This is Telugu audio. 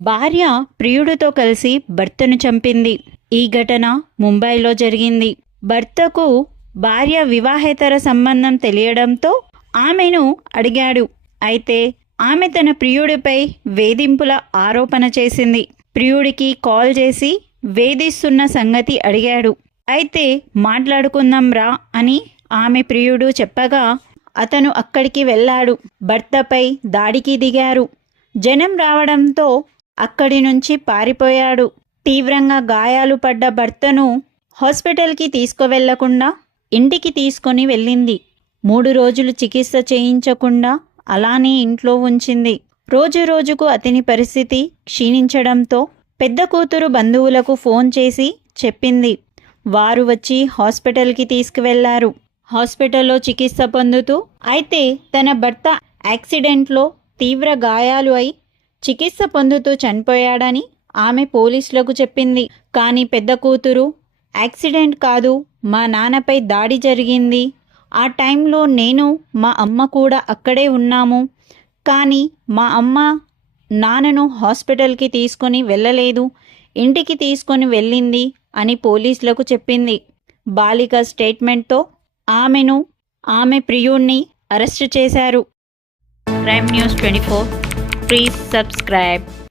భార్య ప్రియుడితో కలిసి భర్తను చంపింది. ఈ ఘటన ముంబైలో జరిగింది. భర్తకు భార్య వివాహేతర సంబంధం తెలియడంతో ఆమెను అడిగాడు. అయితే ఆమె తన ప్రియుడిపై వేధింపుల ఆరోపణ చేసింది. ప్రియుడికి కాల్ చేసి వేధిస్తున్న సంగతి అడిగాడు. అయితే మాట్లాడుకుందాం రా అని ఆమె ప్రియుడు చెప్పగా అతను అక్కడికి వెళ్ళాడు. భర్తపై దాడికి దిగారు. జనం రావడంతో అక్కడి నుంచి పారిపోయాడు. తీవ్రంగా గాయాలు పడ్డ భర్తను హాస్పిటల్కి తీసుకువెళ్ళకుండా ఇంటికి తీసుకొని వెళ్ళింది. మూడు రోజులు చికిత్స చేయించకుండా అలానే ఇంట్లో ఉంచింది. రోజు రోజుకు అతని పరిస్థితి క్షీణించడంతో పెద్ద కూతురు బంధువులకు ఫోన్ చేసి చెప్పింది. వారు వచ్చి హాస్పిటల్కి తీసుకువెళ్ళారు. హాస్పిటల్లో చికిత్స పొందుతూ అయితే తన భర్త యాక్సిడెంట్లో తీవ్ర గాయాలు అయి చికిత్స పొందుతూ చనిపోయాడని ఆమె పోలీసులకు చెప్పింది. కానీ పెద్ద కూతురు యాక్సిడెంట్ కాదు మా నాన్నపై దాడి జరిగింది. ఆ టైంలో నేను మా అమ్మ కూడా అక్కడే ఉన్నాము. కానీ మా అమ్మ నాన్నను హాస్పిటల్కి తీసుకొని వెళ్ళలేదు. ఇంటికి తీసుకొని వెళ్ళింది అని పోలీసులకు చెప్పింది. బాలిక స్టేట్మెంట్తో ఆమెను ఆమె ప్రియుణ్ణి అరెస్టు చేశారు. Crime news twenty four Please subscribe.